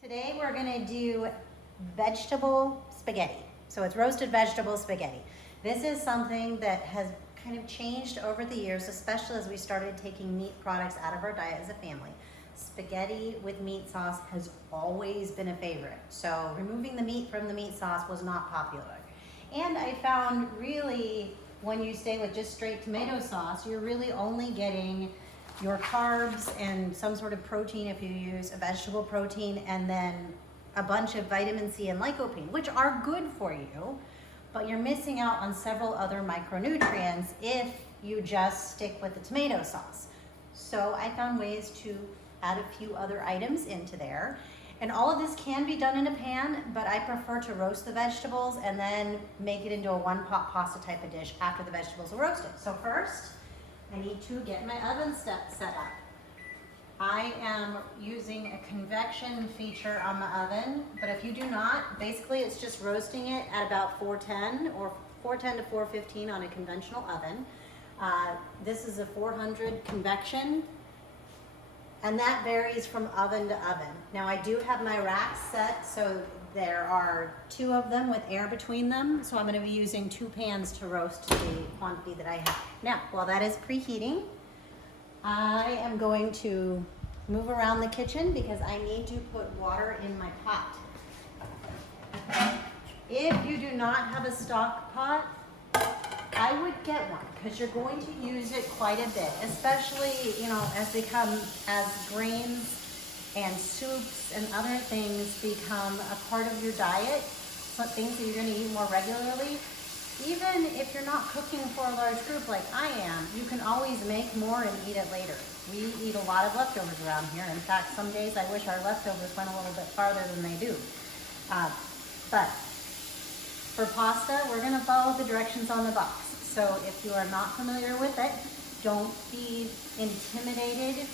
Today we're gonna do vegetable spaghetti. So it's roasted vegetable spaghetti. This is something that has kind of changed over the years, especially as we started taking meat products out of our diet as a family. Spaghetti with meat sauce has always been a favorite. So removing the meat from the meat sauce was not popular. And I found really when you stay with just straight tomato sauce, you're really only getting your carbs and some sort of protein if you use a vegetable protein, and then a bunch of vitamin C and lycopene, which are good for you, but you're missing out on several other micronutrients if you just stick with the tomato sauce. So I found ways to add a few other items into there. And all of this can be done in a pan, but I prefer to roast the vegetables and then make it into a one-pot pasta type of dish after the vegetables are roasted. So first, I need to get my oven set up. I am using a convection feature on the oven, but if you do not, basically it's just roasting it at about 410 or 410 to 415 on a conventional oven. This is a 400 convection, and that varies from oven to oven. Now I do have my racks set, so there are 2 of them with air between them, so I'm going to be using 2 pans to roast the quantity that I have. Now, while that is preheating, I am going to move around the kitchen because I need to put water in my pot. If you do not have a stock pot, I would get one because you're going to use it quite a bit, especially, as grains and soups and other things become a part of your diet, so things that you're going to eat more regularly. Even if you're not cooking for a large group like I am, you can always make more and eat it later. We eat a lot of leftovers around here. In fact, some days I wish our leftovers went a little bit farther than they do. But for pasta, we're going to follow the directions on the box. So if you are not familiar with it, don't be intimidated.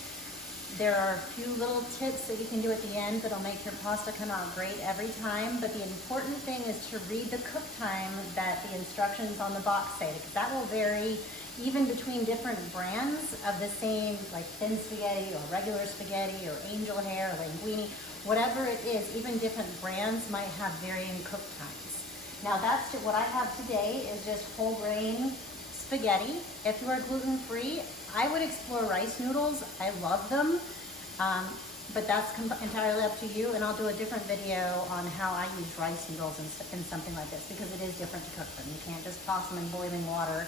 There are a few little tips that you can do at the end that'll make your pasta come out great every time, but the important thing is to read the cook time that the instructions on the box say, because that will vary even between different brands of the same, like thin spaghetti or regular spaghetti or angel hair or linguine, whatever it is, even different brands might have varying cook times. Now that's what I have today is just whole grain spaghetti. If you are gluten-free, I would explore rice noodles. I love them, but that's entirely up to you, and I'll do a different video on how I use rice noodles in something like this, because it is different to cook them. You can't just toss them in boiling water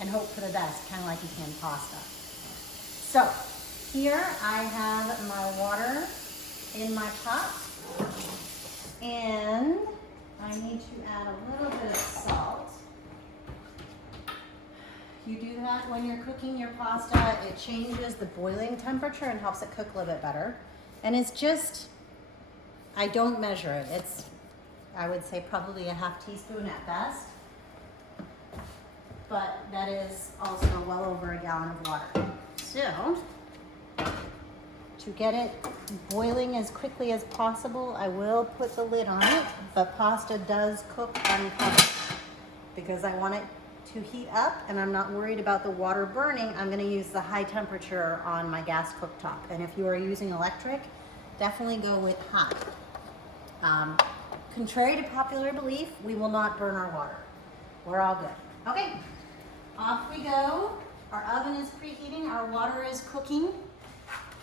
and hope for the best, kind of like you can pasta. So here I have my water in my pot, and I need to add a little bit of salt. You do that when you're cooking your pasta. It changes the boiling temperature and helps it cook a little bit better. And it's just, I don't measure it. It's, I would say probably a half teaspoon at best. But that is also well over a gallon of water. So, to get it boiling as quickly as possible, I will put the lid on it, but pasta does cook uncovered because I want it to heat up, and I'm not worried about the water burning. I'm going to use the high temperature on my gas cooktop, and if you are using electric, definitely go with high. Contrary to popular belief, we will not burn our water. We're all good. Okay, off we go. Our oven is preheating, our water is cooking.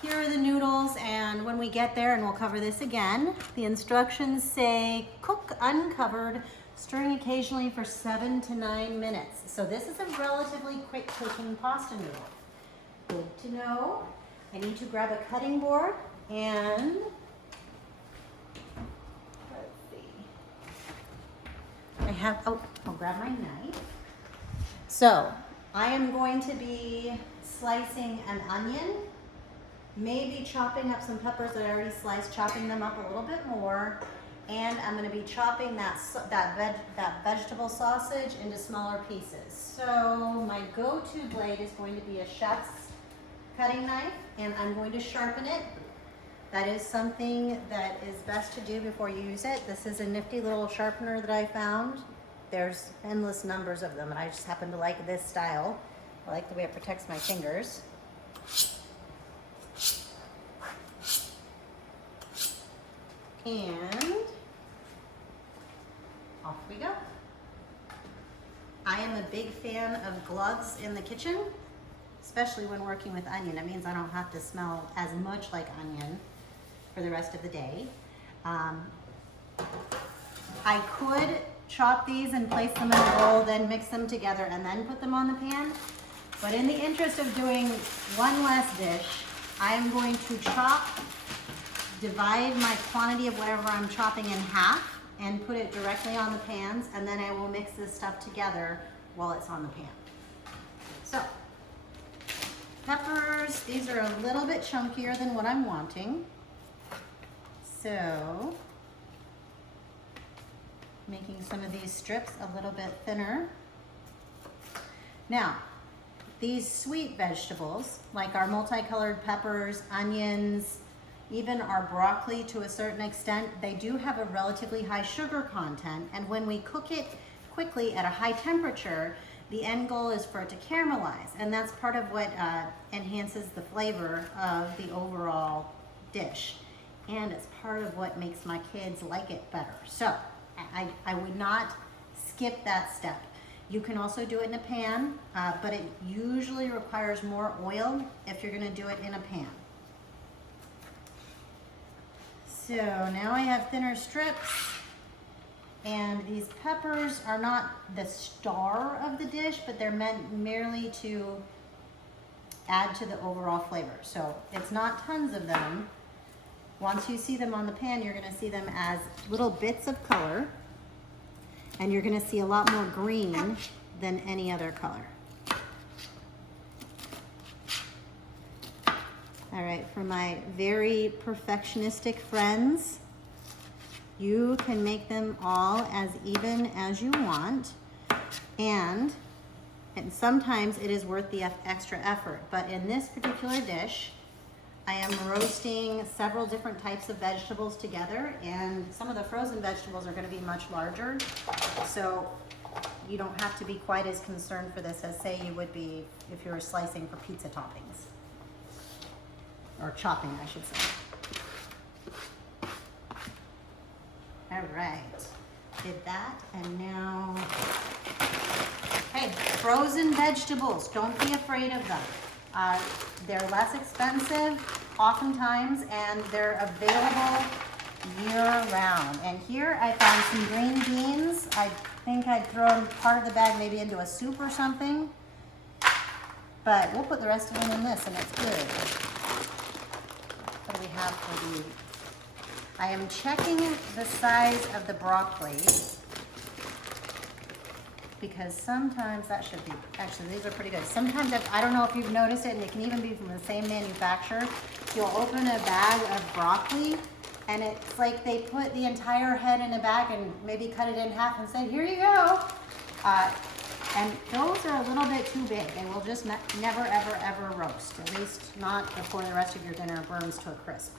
Here are the noodles, and when we get there, and we'll cover this again, the instructions say cook uncovered, stirring occasionally for 7 to 9 minutes. So this is a relatively quick cooking pasta noodle. Good to know. I need to grab a cutting board, and let's see. I'll grab my knife. So I am going to be slicing an onion, maybe chopping up some peppers that I already sliced, chopping them up a little bit more. And I'm going to be chopping that vegetable sausage into smaller pieces. So my go-to blade is going to be a chef's cutting knife, and I'm going to sharpen it. That is something that is best to do before you use it. This is a nifty little sharpener that I found. There's endless numbers of them, and I just happen to like this style. I like the way it protects my fingers. And off we go. I am a big fan of gloves in the kitchen, especially when working with onion. It means I don't have to smell as much like onion for the rest of the day. I could chop these and place them in a bowl, then mix them together and then put them on the pan. But in the interest of doing one less dish, I'm going to divide my quantity of whatever I'm chopping in half and put it directly on the pans, and then I will mix this stuff together while it's on the pan. So, peppers, these are a little bit chunkier than what I'm wanting. So, making some of these strips a little bit thinner. Now, these sweet vegetables, like our multicolored peppers, onions, even our broccoli to a certain extent, they do have a relatively high sugar content, and when we cook it quickly at a high temperature, the end goal is for it to caramelize, and that's part of what enhances the flavor of the overall dish, and it's part of what makes my kids like it better. So I would not skip that step. You can also do it in a pan, but it usually requires more oil if you're going to do it in a pan. So now I have thinner strips, and these peppers are not the star of the dish, but they're meant merely to add to the overall flavor. So it's not tons of them. Once you see them on the pan, you're going to see them as little bits of color, and you're going to see a lot more green than any other color. All right, for my very perfectionistic friends, you can make them all as even as you want, and sometimes it is worth the extra effort. But in this particular dish, I am roasting several different types of vegetables together, and some of the frozen vegetables are going to be much larger, so you don't have to be quite as concerned for this as, say, you would be if you were slicing for pizza toppings. Or chopping, I should say. All right, did that, and now, hey, frozen vegetables, don't be afraid of them. They're less expensive oftentimes, and they're available year-round. And here I found some green beans. I think I'd thrown part of the bag maybe into a soup or something, but we'll put the rest of them in this, and it's good. What do we have for these? I am checking the size of the broccoli, because sometimes that should be, actually these are pretty good. Sometimes, I don't know if you've noticed it, and it can even be from the same manufacturer, you'll open a bag of broccoli, and it's like they put the entire head in a bag and maybe cut it in half and say, here you go. And those are a little bit too big. They will just never, ever, ever roast, at least not before the rest of your dinner burns to a crisp.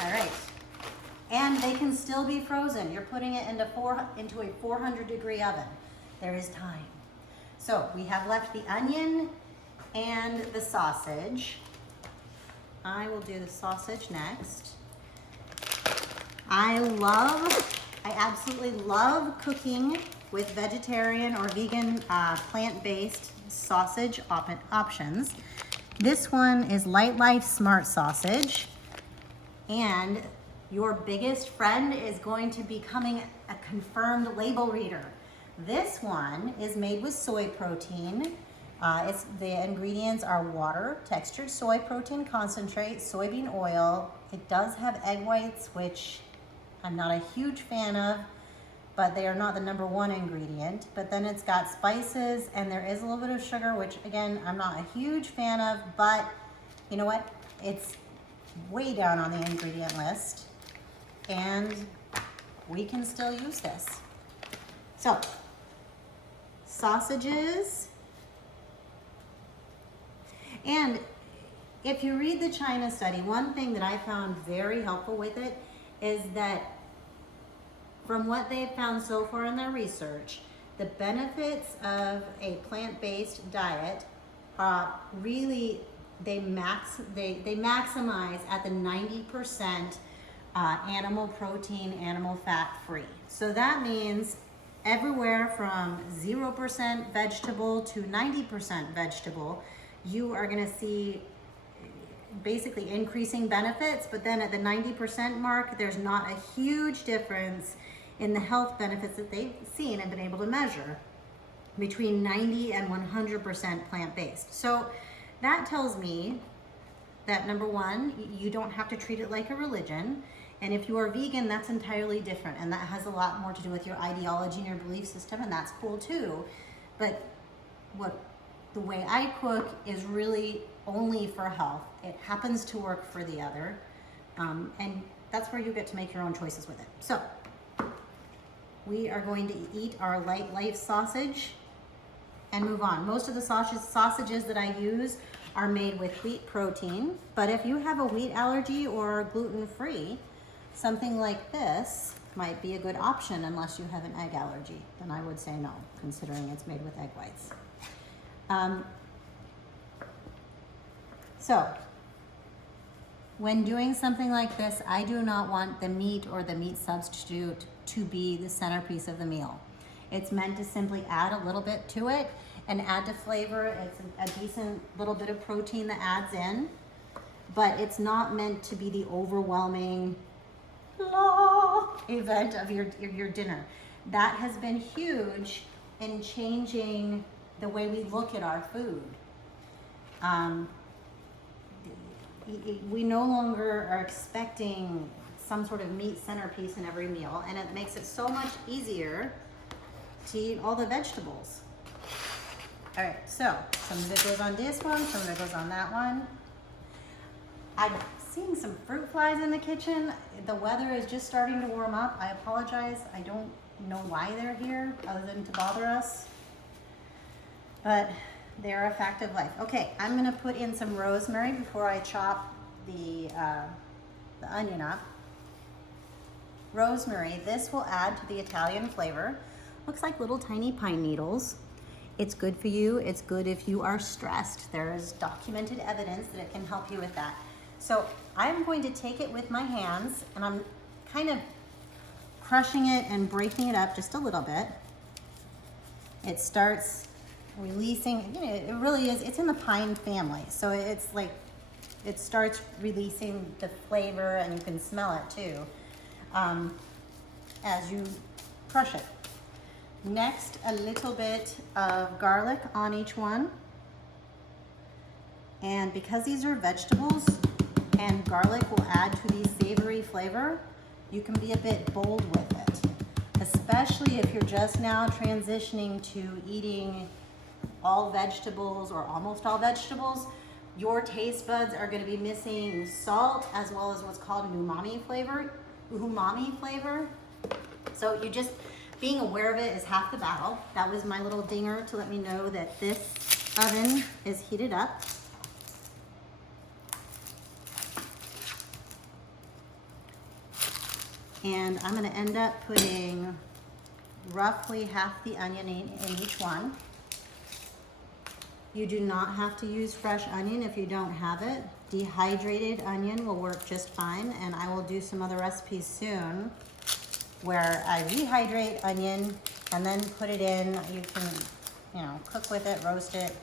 All right. And they can still be frozen. You're putting it into a 400-degree oven. There is time. So we have left the onion and the sausage. I will do the sausage next. I absolutely love cooking with vegetarian or vegan plant-based sausage options. This one is Light Life Smart Sausage, and your biggest friend is going to be becoming a confirmed label reader. This one is made with soy protein. The ingredients are water, textured soy protein concentrate, soybean oil. It does have egg whites, which I'm not a huge fan of, but they are not the #1 ingredient. But then it's got spices, and there is a little bit of sugar, which again, I'm not a huge fan of, but you know what? It's way down on the ingredient list, and we can still use this. So, sausages. And if you read the China study, one thing that I found very helpful with it is that from what they've found so far in their research, the benefits of a plant-based diet really they maximize at the 90% animal protein, animal fat free. So that means everywhere from 0% vegetable to 90% vegetable, you are going to see basically increasing benefits, but then at the 90% mark, there's not a huge difference in the health benefits that they've seen and been able to measure between 90 and 100% plant-based. So that tells me that number one, you don't have to treat it like a religion. And if you are vegan, that's entirely different. And that has a lot more to do with your ideology and your belief system, and that's cool too. But the way I cook is really only for health. It happens to work for the other. And that's where you get to make your own choices with it. So we are going to eat our Light Life sausage and move on. Most of the sausages that I use are made with wheat protein, but if you have a wheat allergy or gluten-free, something like this might be a good option unless you have an egg allergy. Then I would say no, considering it's made with egg whites. So when doing something like this, I do not want the meat or the meat substitute to be the centerpiece of the meal. It's meant to simply add a little bit to it and add to flavor. It's a decent little bit of protein that adds in, but it's not meant to be the overwhelming event of your dinner. That has been huge in changing the way we look at our food. We no longer are expecting some sort of meat centerpiece in every meal, and it makes it so much easier to eat all the vegetables. All right, so some of it goes on this one, some of it goes on that one. I'm seeing some fruit flies in the kitchen. The weather is just starting to warm up. I apologize. I don't know why they're here other than to bother us, but they're a fact of life. Okay, I'm gonna put in some rosemary before I chop the onion up. Rosemary, this will add to the Italian flavor. Looks like little tiny pine needles. It's good for you. It's good if you are stressed. There's documented evidence that it can help you with that. So I'm going to take it with my hands, and I'm kind of crushing it and breaking it up just a little bit. It starts releasing, it really is, it's in the pine family. So it's like, it starts releasing the flavor, and you can smell it too, as you crush it. Next, a little bit of garlic on each one. And because these are vegetables and garlic will add to the savory flavor, you can be a bit bold with it, especially if you're just now transitioning to eating all vegetables or almost all vegetables. Your taste buds are going to be missing salt as well as what's called umami flavor. So you just being aware of it is half the battle. That was my little dinger to let me know that this oven is heated up. And I'm going to end up putting roughly half the onion in each one. You do not have to use fresh onion if you don't have it. Dehydrated onion will work just fine, and I will do some other recipes soon where I rehydrate onion and then put it in. You can, cook with it, roast it.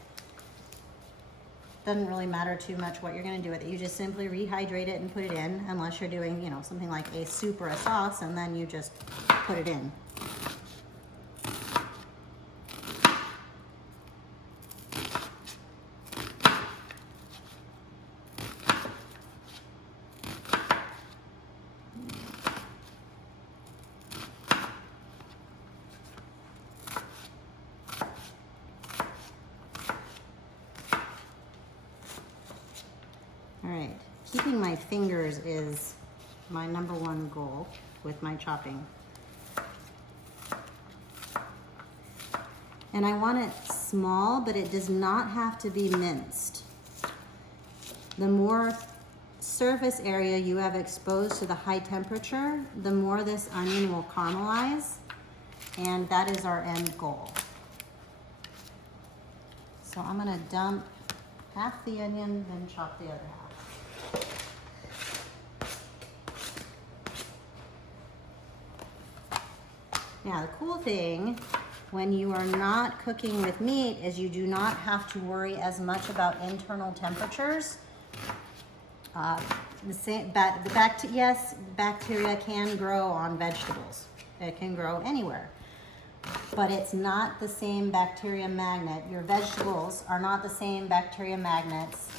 Doesn't really matter too much what you're gonna do with it. You just simply rehydrate it and put it in, unless you're doing, something like a soup or a sauce, and then you just put it in. All right, keeping my fingers is my number one goal with my chopping. And I want it small, but it does not have to be minced. The more surface area you have exposed to the high temperature, the more this onion will caramelize, and that is our end goal. So I'm gonna dump half the onion, then chop the other half. Now the cool thing when you are not cooking with meat is you do not have to worry as much about internal temperatures. Yes, bacteria can grow on vegetables. It can grow anywhere. But it's not the same bacteria magnet. Your vegetables are not the same bacteria magnets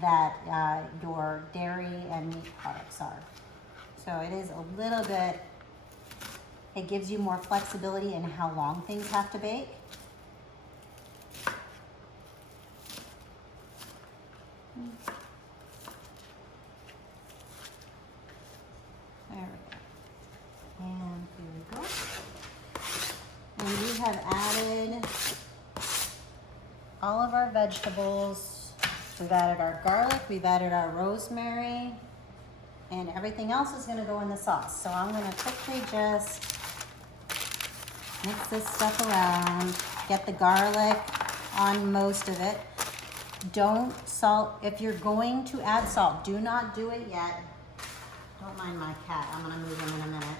that your dairy and meat products are. So it is a little bit, it gives you more flexibility in how long things have to bake. There we go. And here we go. And we have added all of our vegetables. We've added our garlic, we've added our rosemary, and everything else is gonna go in the sauce. So I'm gonna quickly just mix this stuff around, get the garlic on most of it. Don't salt, if you're going to add salt, do not do it yet. Don't mind my cat, I'm gonna move him in a minute.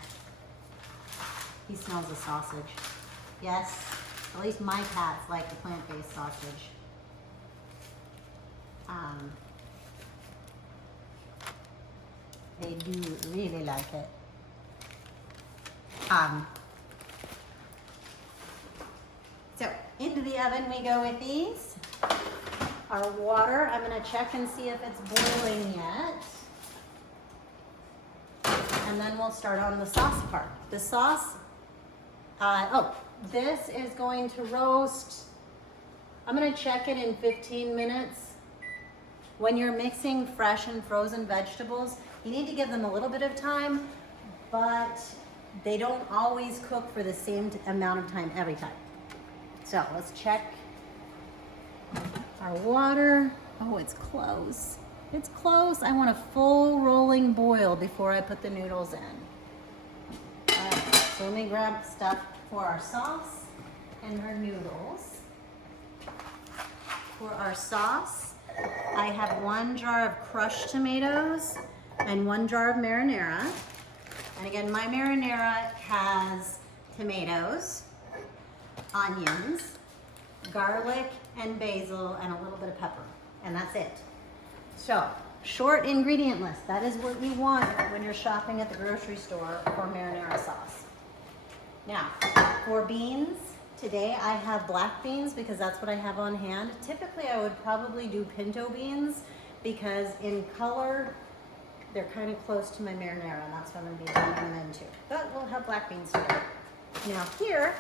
He smells the sausage. Yes, at least my cats like the plant-based sausage. They do really like it. So into the oven we go with these. Our water, I'm gonna check and see if it's boiling yet. And then we'll start on the sauce part. The sauce, this is going to roast. I'm gonna check it in 15 minutes. When you're mixing fresh and frozen vegetables, you need to give them a little bit of time, but they don't always cook for the same amount of time every time. So let's check our water. Oh, it's close. It's close. I want a full rolling boil before I put the noodles in. All right, so let me grab stuff for our sauce and our noodles. For our sauce, I have 1 jar of crushed tomatoes and 1 jar of marinara. And again, my marinara has tomatoes, onions, garlic and basil, and a little bit of pepper. And that's it. So, short ingredient list. That is what you want when you're shopping at the grocery store for marinara sauce. Now, for beans, today I have black beans because that's what I have on hand. Typically I would probably do pinto beans because in color, they're kind of close to my marinara, and that's what I'm going to be blending them into. But we'll have black beans today. Now here,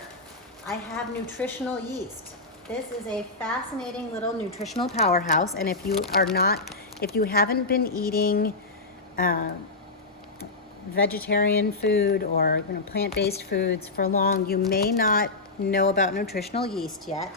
I have nutritional yeast. This is a fascinating little nutritional powerhouse, and if you haven't been eating vegetarian food or plant-based foods for long, you may not know about nutritional yeast yet.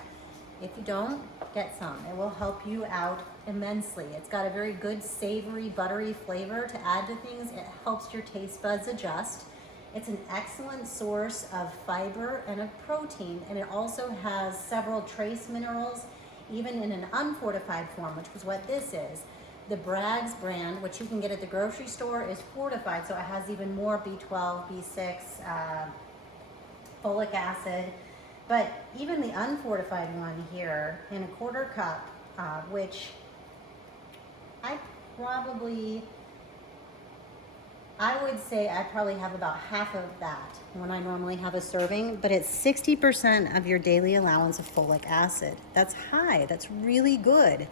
If you don't, get some. It will help you out immensely. It's got a very good savory, buttery flavor to add to things. It helps your taste buds adjust. It's an excellent source of fiber and of protein, and it also has several trace minerals, even in an unfortified form, which is what this is. The Bragg's brand, which you can get at the grocery store, is fortified, so it has even more B12, B6, folic acid. But even the unfortified one here in a 1/4 cup, which I would say I probably have about half of that when I normally have a serving, but it's 60% of your daily allowance of folic acid. That's high, that's really good.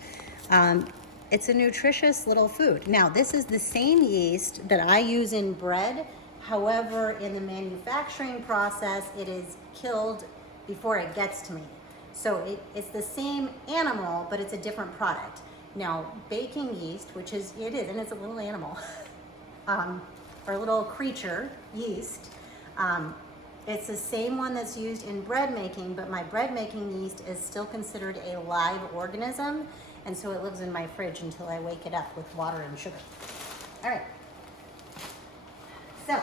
It's a nutritious little food. Now, this is the same yeast that I use in bread. However, in the manufacturing process, it is killed before it gets to me. So it's the same animal, but it's a different product. Now, baking yeast, which is, and it's a little animal, or a little creature, yeast, it's the same one that's used in bread making, but my bread making yeast is still considered a live organism, and so it lives in my fridge until I wake it up with water and sugar. All right. So,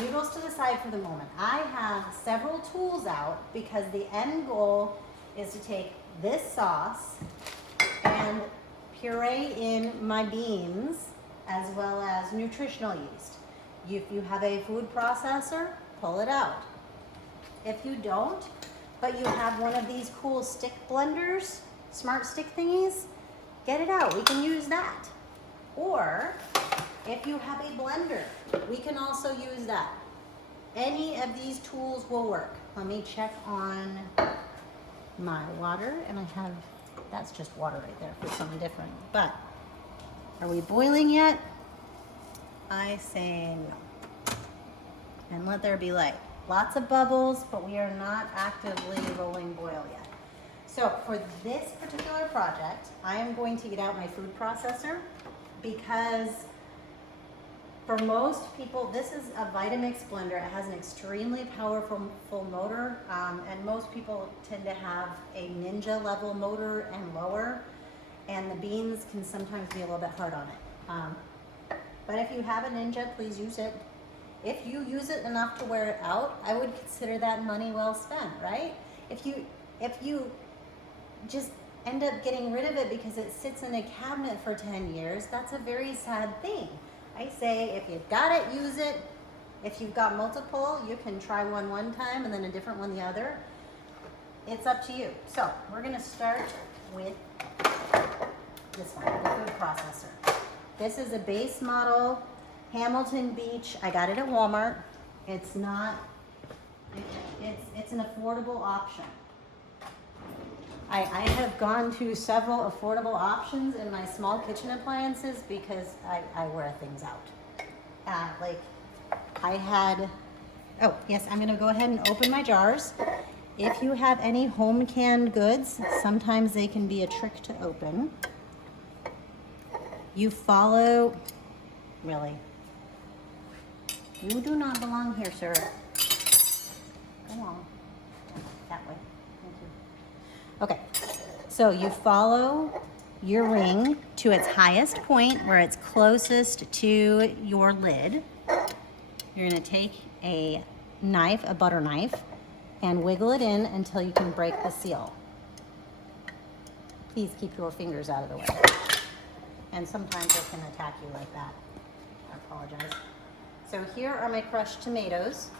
noodles to the side for the moment. I have several tools out because the end goal is to take this sauce and puree in my beans as well as nutritional yeast. If you have a food processor, pull it out. If you don't, but you have one of these cool stick blenders, smart stick thingies, get it out. We can use that. Or if you have a blender, we can also use that. Any of these tools will work. Let me check on my water, and I have, that's just water right there for something different. But are we boiling yet? I say no. And let there be light. Lots of bubbles, but we are not actively rolling boil yet. So for this particular project, I am going to get out my food processor because for most people, this is a Vitamix blender. It has an extremely powerful motor, and most people tend to have a Ninja level motor and lower, and the beans can sometimes be a little bit hard on it. But if you have a Ninja, please use it. If you use it enough to wear it out, I would consider that money well spent, right? If you just end up getting rid of it because it sits in a cabinet for 10 years, that's a very sad thing. I say if you've got it, use it. If you've got multiple, you can try one time and then a different one the other. It's up to you. So we're gonna start with this one, the food processor. This is a base model Hamilton Beach. I got it at Walmart. It's not, it's an affordable option. I have gone to several affordable options in my small kitchen appliances because I wear things out. Like I had, oh yes, I'm gonna go ahead and open my jars. If you have any home canned goods, sometimes they can be a trick to open. You follow, really, you do not belong here, sir. Come on, that way. Okay, so you follow your ring to its highest point where it's closest to your lid. You're gonna take a knife, a butter knife, and wiggle it in until you can break the seal. Please keep your fingers out of the way. And sometimes it can attack you like that. I apologize. So here are my crushed tomatoes.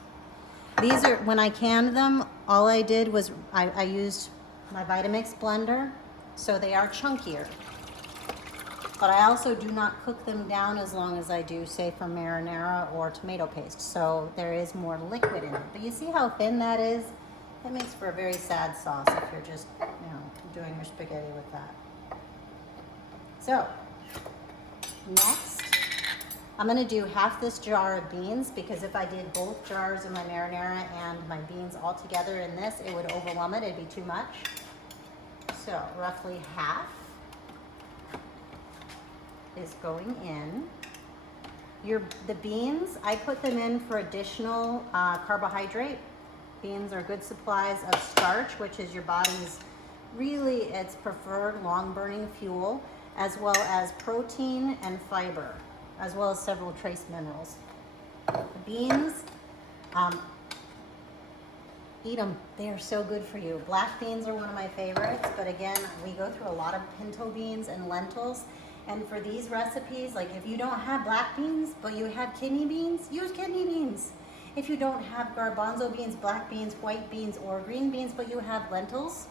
These are, when I canned them, all I did was I used my Vitamix blender, so they are chunkier. But I also do not cook them down as long as I do, say, for marinara or tomato paste. So there is more liquid in it. But you see how thin that is? That makes for a very sad sauce if you're just, doing your spaghetti with that. So, next, I'm gonna do half this jar of beans because if I did both jars of my marinara and my beans all together in this, it would overwhelm it, it'd be too much. So roughly half is going in. The beans, I put them in for additional carbohydrate. Beans are good supplies of starch, which is your body's really its preferred long burning fuel, as well as protein and fiber, as well as several trace minerals. The beans, eat them. They are so good for you. Black beans are one of my favorites, but again, we go through a lot of pinto beans and lentils. And for these recipes, like if you don't have black beans, but you have kidney beans, use kidney beans. If you don't have garbanzo beans, black beans, white beans, or green beans, but you have lentils,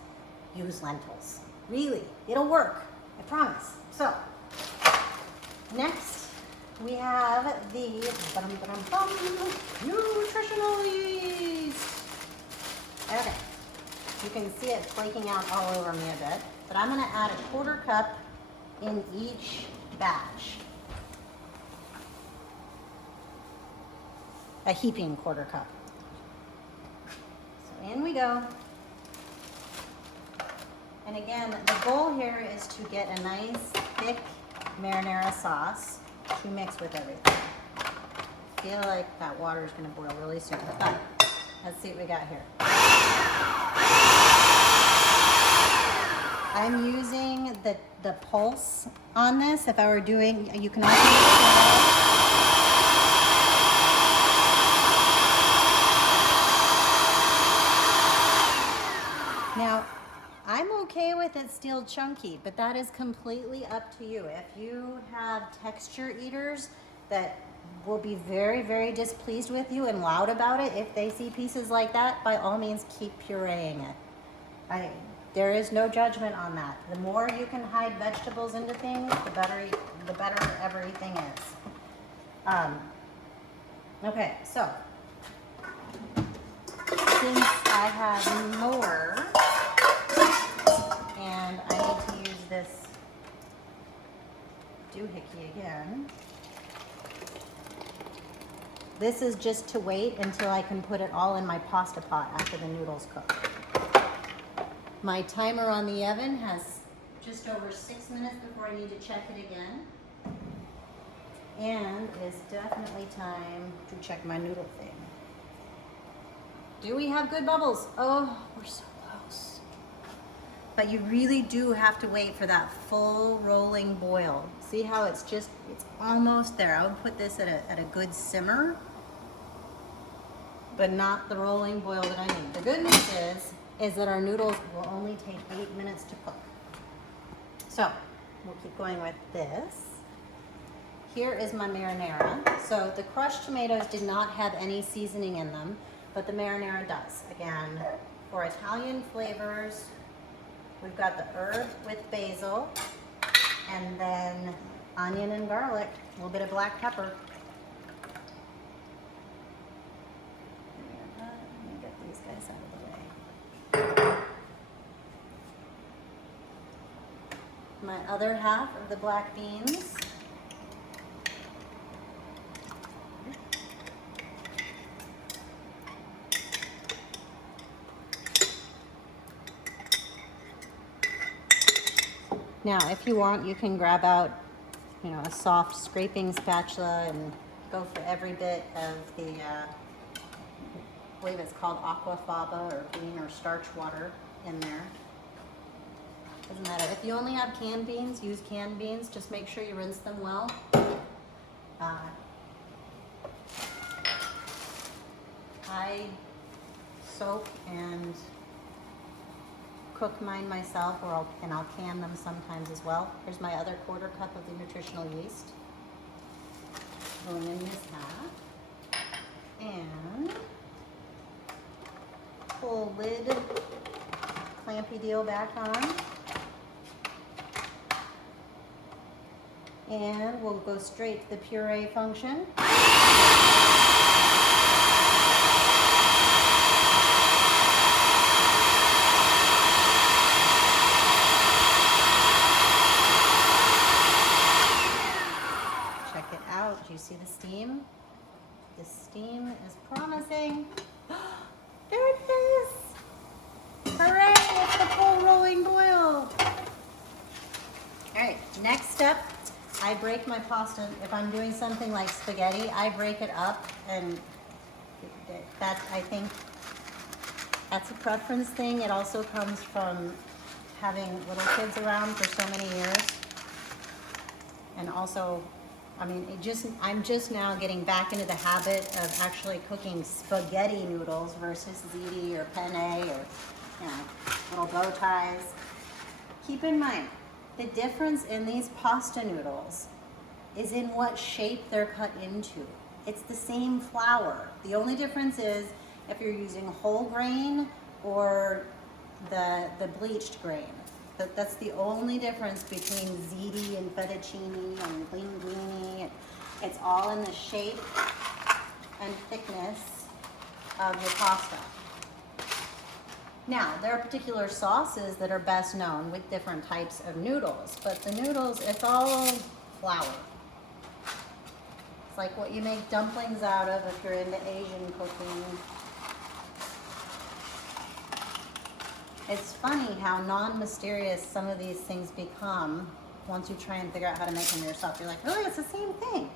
use lentils. Really, it'll work, I promise. So, next, we have the Nutritional Yeast. Okay, you can see it flaking out all over me a bit, but I'm gonna add a 1/4 cup in each batch. A heaping 1/4 cup. So in we go. And again, the goal here is to get a nice thick marinara sauce to mix with everything. I feel like that water is gonna boil really soon, but let's see what we got here. I'm using the pulse on this. If I were doing, you can also use Now, I'm okay with it it still chunky, but that is completely up to you. If you have texture eaters that will be very, very displeased with you and loud about it, if they see pieces like that, by all means keep pureeing it. There is no judgment on that. The more you can hide vegetables into things, the better everything is. Okay, so since I have more, and I need to use this doohickey again, this is just to wait until I can put it all in my pasta pot after the noodles cook. My timer on the oven has just over 6 minutes before I need to check it again. And it's definitely time to check my noodle thing. Do we have good bubbles? Oh, we're so close. But you really do have to wait for that full rolling boil. See how it's almost there. I would put this at a good simmer, but not the rolling boil that I need. The good news is that our noodles will only take 8 minutes to cook. So we'll keep going with this. Here is my marinara. So the crushed tomatoes did not have any seasoning in them, but the marinara does. Again, for Italian flavors, we've got the herb with basil, and then onion and garlic, a little bit of black pepper. Let me get these guys out of the way. My other half of the black beans. Now, if you want, you can grab out, a soft scraping spatula and go for every bit of the, I believe it's called aquafaba or bean or starch water in there. Doesn't matter. If you only have canned beans, use canned beans. Just make sure you rinse them well. I soak and cook mine myself, and I'll can them sometimes as well. Here's my other 1/4 cup of the nutritional yeast going in this half, and pull lid clampy deal back on, and we'll go straight to the puree function. Do you see the steam? The steam is promising. There it is! Hooray! It's the full rolling boil. Alright, next step, I break my pasta. If I'm doing something like spaghetti, I break it up, and I think that's a preference thing. It also comes from having little kids around for so many years. And also, I'm just now getting back into the habit of actually cooking spaghetti noodles versus ziti or penne or, little bow ties. Keep in mind, the difference in these pasta noodles is in what shape they're cut into. It's the same flour. The only difference is if you're using whole grain or the bleached grain. That's the only difference between ziti and fettuccine and linguine. It's all in the shape and thickness of your pasta. Now, there are particular sauces that are best known with different types of noodles, but the noodles, it's all flour. It's like what you make dumplings out of if you're into Asian cooking. It's funny how non-mysterious some of these things become once you try and figure out how to make them yourself. You're like, really, it's the same thing.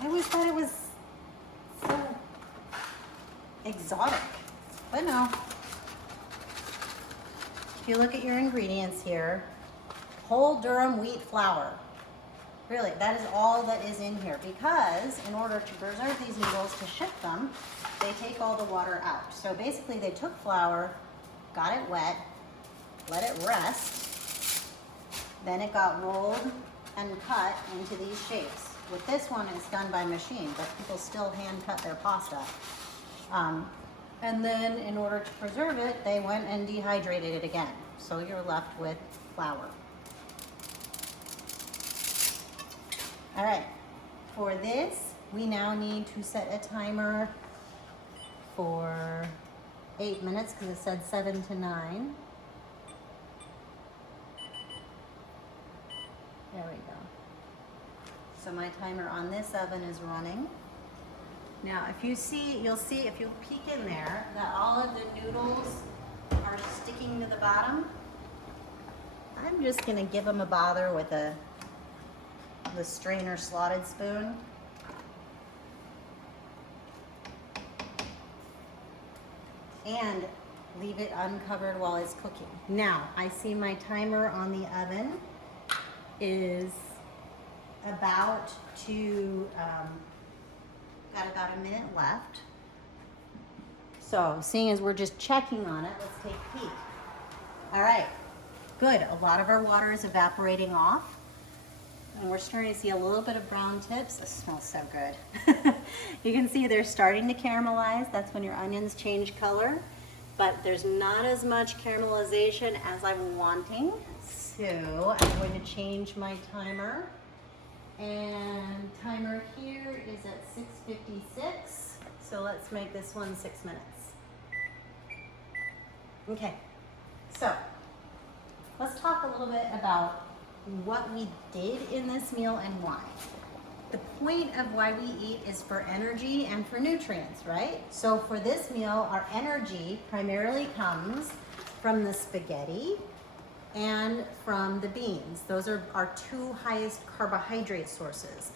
I always thought it was so exotic, but no. If you look at your ingredients here, whole durum wheat flour. Really, that is all that is in here, because in order to preserve these noodles to ship them, they take all the water out. So basically they took flour, got it wet, let it rest, Then it got rolled and cut into these shapes. With this one, it's done by machine, but people still hand cut their pasta. And then in order to preserve it, they went and dehydrated it again. So you're left with flour. All right, for this, we now need to set a timer for 8 minutes because it said 7 to 9. There we go. So my timer on this oven is running. Now, if you see, you'll see if you'll peek in there that all of the noodles are sticking to the bottom. I'm just gonna give them a bother with the strainer slotted spoon. And leave it uncovered while it's cooking. Now, I see my timer on the oven is about to, got about a minute left. So, seeing as we're just checking on it, let's take a peek. All right, good. A lot of our water is evaporating off. And we're starting to see a little bit of brown tips. This smells so good. You can see they're starting to caramelize. That's when your onions change color. But there's not as much caramelization as I'm wanting. So I'm going to change my timer. And timer here is at 6:56. So let's make this one 6 minutes. Okay, so let's talk a little bit about what we did in this meal and why. The point of why we eat is for energy and for nutrients, right? So for this meal, our energy primarily comes from the spaghetti and from the beans. Those are our two highest carbohydrate sources.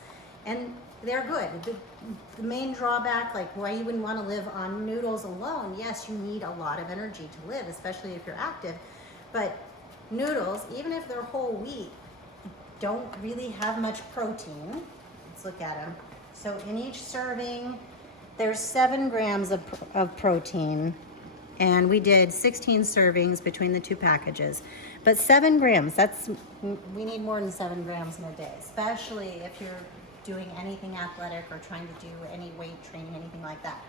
And they're good. The main drawback, like why you wouldn't want to live on noodles alone, yes, you need a lot of energy to live, especially if you're active. But noodles, even if they're whole wheat, don't really have much protein. Let's look at them. So in each serving, there's 7 grams of protein. And we did 16 servings between the two packages. But 7 grams, we need more than 7 grams in a day, especially if you're doing anything athletic or trying to do any weight training, anything like that.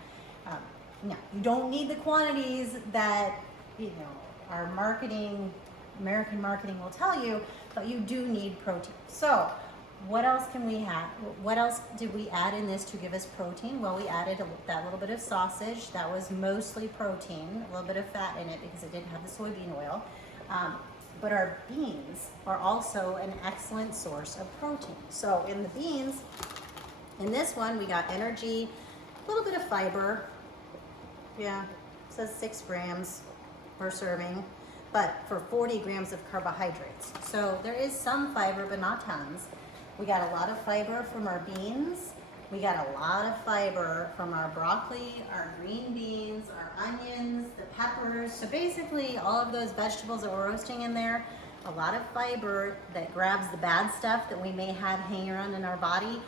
No, you don't need the quantities that, our American marketing will tell you, but you do need protein. So what else can we have? What else did we add in this to give us protein? Well, we added that little bit of sausage. That was mostly protein, a little bit of fat in it because it didn't have the soybean oil. But our beans are also an excellent source of protein. So in the beans, in this one, we got energy, a little bit of fiber. Yeah, it says 6 grams per serving, but for 40 grams of carbohydrates. So there is some fiber, but not tons. We got a lot of fiber from our beans. We got a lot of fiber from our broccoli, our green beans, our onions, the peppers. So basically all of those vegetables that we're roasting in there, a lot of fiber that grabs the bad stuff that we may have hanging around in our body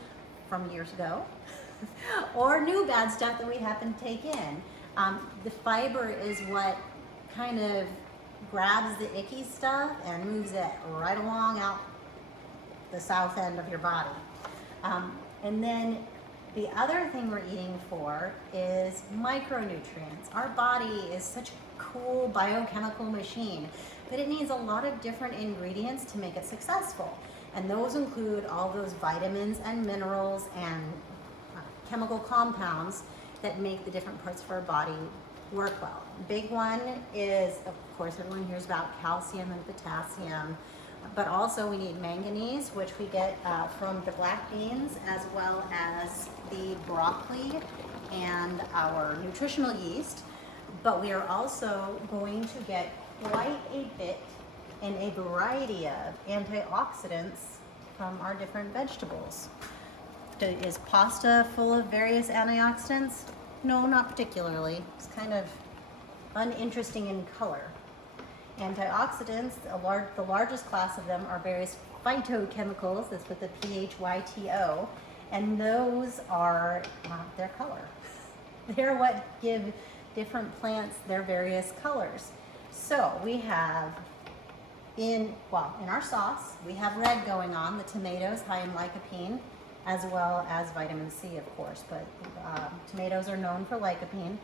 from years ago, or new bad stuff that we happen to take in. The fiber is what kind of grabs the icky stuff and moves it right along out the south end of your body. And then the other thing we're eating for is micronutrients. Our body is such a cool biochemical machine, but it needs a lot of different ingredients to make it successful. And those include all those vitamins and minerals and chemical compounds that make the different parts of our body work well. Big one is, of course, everyone hears about calcium and potassium, but also we need manganese, which we get from the black beans, as well as the broccoli and our nutritional yeast. But we are also going to get quite a bit in a variety of antioxidants from our different vegetables. Is pasta full of various antioxidants? No, not particularly. It's kind of uninteresting in color. Antioxidants, the largest class of them are various phytochemicals, that's with the PHYTO, and those are not their color. They're what give different plants their various colors. So we have in our sauce, we have red going on, the tomatoes high in lycopene, as well as vitamin C, of course, but tomatoes are known for lycopene.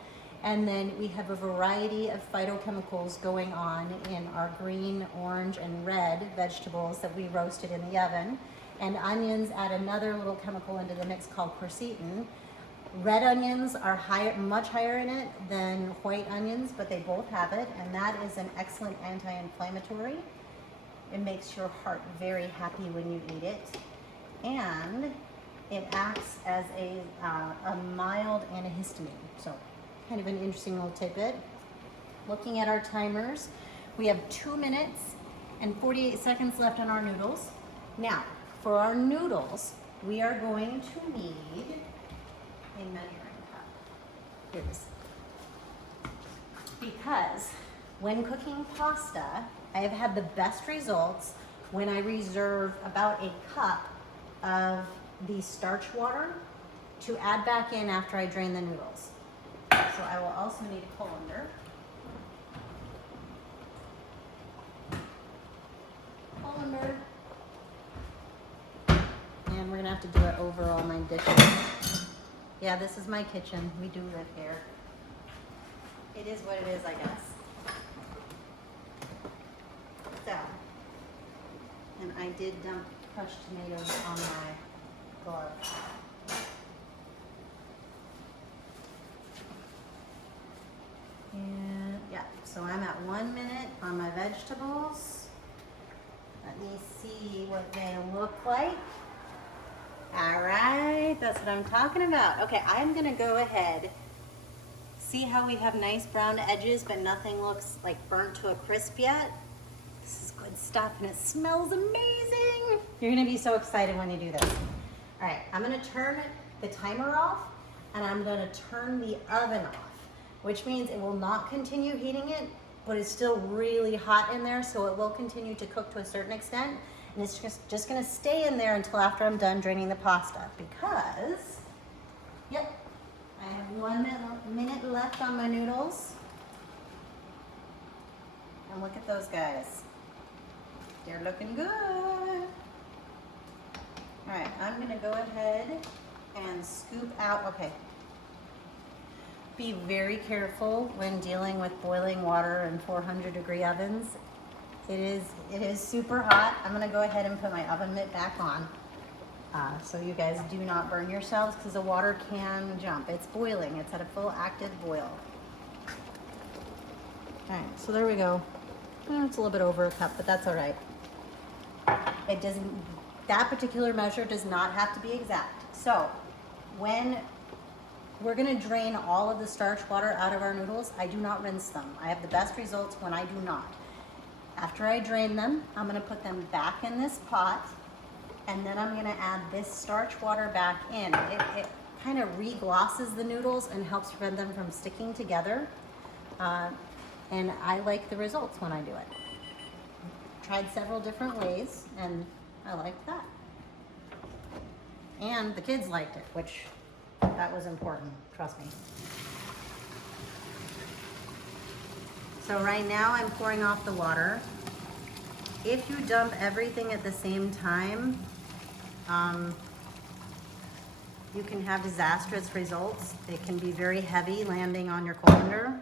And then we have a variety of phytochemicals going on in our green, orange, and red vegetables that we roasted in the oven. And onions add another little chemical into the mix called quercetin. Red onions are much higher in it than white onions, but they both have it, and that is an excellent anti-inflammatory. It makes your heart very happy when you eat it, and it acts as a mild antihistamine. So, kind of an interesting little tidbit. Looking at our timers, we have 2 minutes and 48 seconds left on our noodles. Now, for our noodles, we are going to need a measuring cup. Here it is. Because when cooking pasta, I have had the best results when I reserve about a cup of the starch water to add back in after I drain the noodles. So I will also need a colander. And we're gonna have to do it over all my dishes. Yeah, this is my kitchen. We do live here. It is what it is, I guess. So, and I did dump crushed tomatoes on my glove. And yeah, so I'm at 1 minute on my vegetables. Let me see what they look like. All right, that's what I'm talking about. Okay, I'm gonna go ahead. See how we have nice brown edges, but nothing looks like burnt to a crisp yet? This is good stuff, and it smells amazing. You're gonna be so excited when you do this. All right, I'm gonna turn the timer off, and I'm gonna turn the oven off, which means it will not continue heating it, but it's still really hot in there, so it will continue to cook to a certain extent. And it's just gonna stay in there until after I'm done draining the pasta, because, yep, I have 1 minute left on my noodles. And look at those guys. They're looking good. All right, I'm gonna go ahead and scoop out, okay. Be very careful when dealing with boiling water in 400-degree ovens. It is super hot. I'm gonna go ahead and put my oven mitt back on so you guys do not burn yourselves, because the water can jump. It's boiling, it's at a full active boil. All right, so there we go. It's a little bit over a cup, but that's all right. It doesn't, that particular measure does not have to be exact. So when we're gonna drain all of the starch water out of our noodles, I do not rinse them. I have the best results when I do not. After I drain them, I'm gonna put them back in this pot, and then I'm gonna add this starch water back in. It kind of re-glosses the noodles and helps prevent them from sticking together. And I like the results when I do it. Tried several different ways, and I liked that. And the kids liked it, which that was important, trust me. So right now I'm pouring off the water. If you dump everything at the same time, you can have disastrous results. It can be very heavy landing on your colander.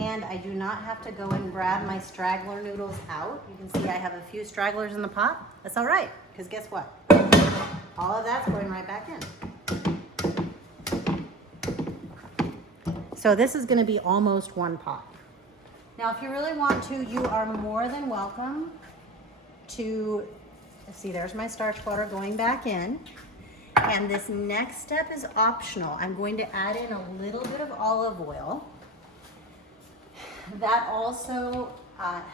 And I do not have to go and grab my straggler noodles out. You can see I have a few stragglers in the pot. That's all right, because guess what? All of that's going right back in. So this is gonna be almost one pot. Now, if you really want to, you are more than welcome to, see, there's my starch water going back in. And this next step is optional. I'm going to add in a little bit of olive oil. That also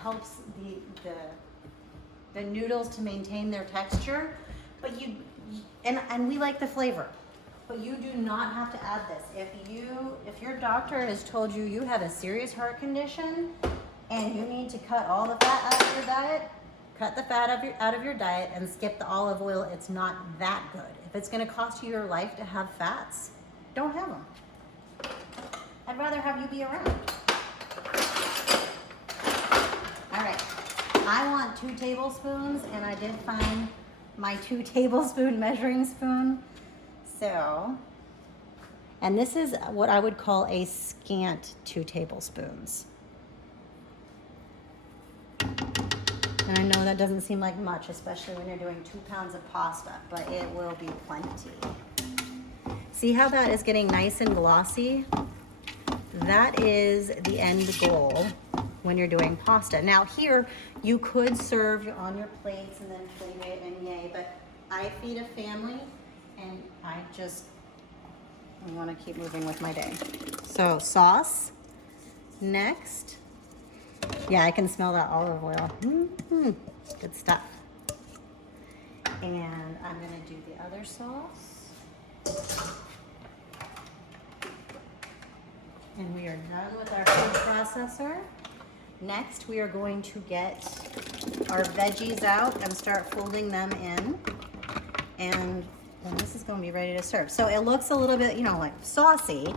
helps the noodles to maintain their texture, but and we like the flavor, but you do not have to add this. If your doctor has told you you have a serious heart condition and you need to cut all the fat out of your diet, cut the fat out of your diet and skip the olive oil. It's not that good. If it's gonna cost you your life to have fats, don't have them. I'd rather have you be around. All right, I want 2 tablespoons, and I did find my 2 tablespoon measuring spoon. So, and this is what I would call a scant 2 tablespoons. And I know that doesn't seem like much, especially when you're doing 2 pounds of pasta, but it will be plenty. See how that is getting nice and glossy? That is the end goal when you're doing pasta. Now here, you could serve on your plates and then plate it and yay, but I feed a family and I want to keep moving with my day. So sauce, next. Yeah, I can smell that olive oil. Good stuff. And I'm gonna do the other sauce. And we are done with our food processor. Next, we are going to get our veggies out and start folding them in. And then this is gonna be ready to serve. So it looks a little bit, like saucy.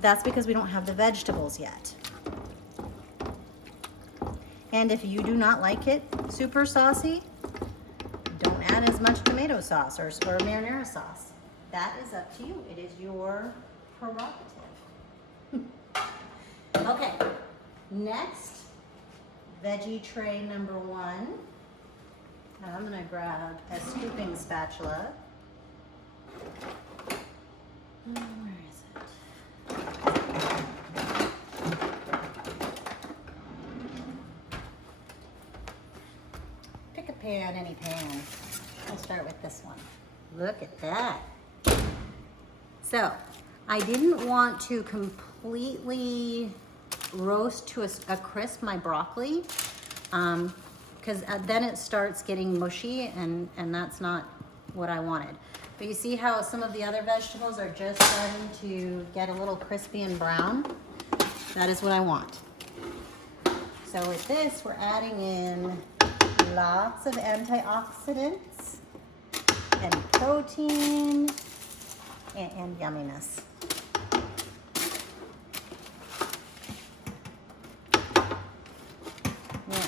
That's because we don't have the vegetables yet. And if you do not like it super saucy, don't add as much tomato sauce or marinara sauce. That is up to you. It is your prerogative. Okay, next, veggie tray number 1. I'm gonna grab a scooping spatula. Where is it? Pick a pan, any pan. I'll start with this one. Look at that. So, I didn't want to completely roast to a crisp my broccoli, because then it starts getting mushy, and that's not what I wanted. But you see how some of the other vegetables are just starting to get a little crispy and brown? That is what I want. So with this, we're adding in lots of antioxidants and protein and yumminess. Yeah.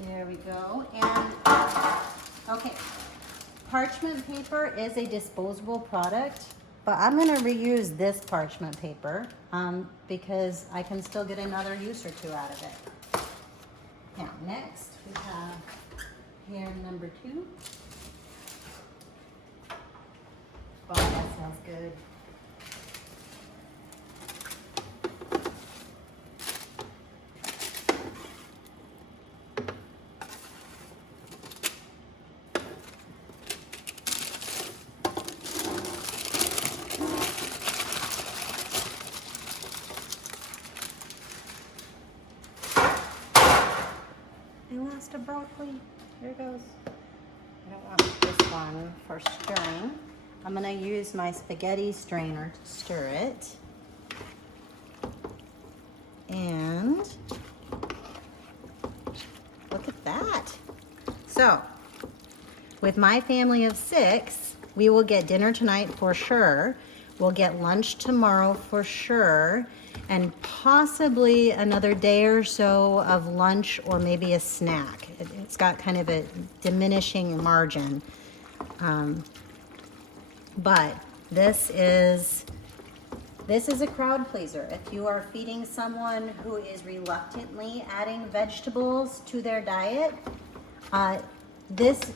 There we go. And okay, parchment paper is a disposable product, but I'm going to reuse this parchment paper because I can still get another use or 2 out of it. Now, next we have pan number 2. Oh, that sounds good. A broccoli. There it goes. I don't want this one for stirring. I'm going to use my spaghetti strainer to stir it. And look at that. So, with my family of 6, we will get dinner tonight for sure. We'll get lunch tomorrow for sure. And possibly another day or so of lunch or maybe a snack. It's got kind of a diminishing margin. But this is a crowd pleaser. If you are feeding someone who is reluctantly adding vegetables to their diet, this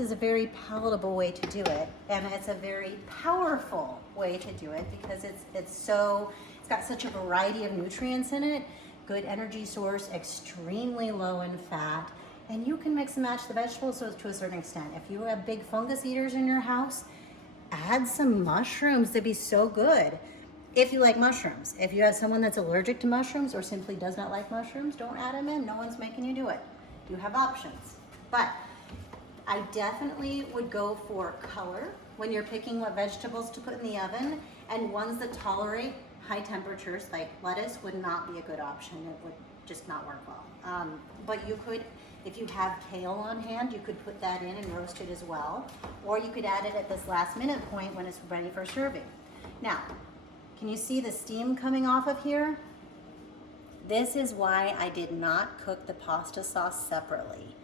is a very palatable way to do it, and it's a very powerful way to do it because it's got such a variety of nutrients in it, good energy source, extremely low in fat, and you can mix and match the vegetables to a certain extent. If you have big fungus eaters in your house, add some mushrooms. They'd be so good. If you like mushrooms. If you have someone that's allergic to mushrooms or simply does not like mushrooms, don't add them in. No one's making you do it. You have options. But I definitely would go for color when you're picking what vegetables to put in the oven, and ones that tolerate high temperatures, like lettuce, would not be a good option. It would just not work well. But you could, if you have kale on hand, you could put that in and roast it as well. Or you could add it at this last minute point when it's ready for serving. Now, can you see the steam coming off of here? This is why I did not cook the pasta sauce separately.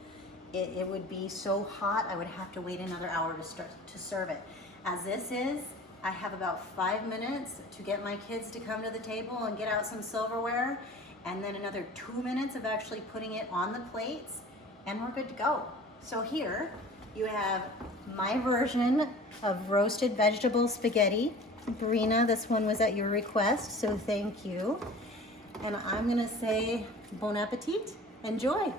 It would be so hot, I would have to wait another hour to serve it. As this is, I have about 5 minutes to get my kids to come to the table and get out some silverware, and then another 2 minutes of actually putting it on the plates, and we're good to go. So here you have my version of roasted vegetable spaghetti. Brina, this one was at your request, so thank you. And I'm gonna say bon appetit, enjoy.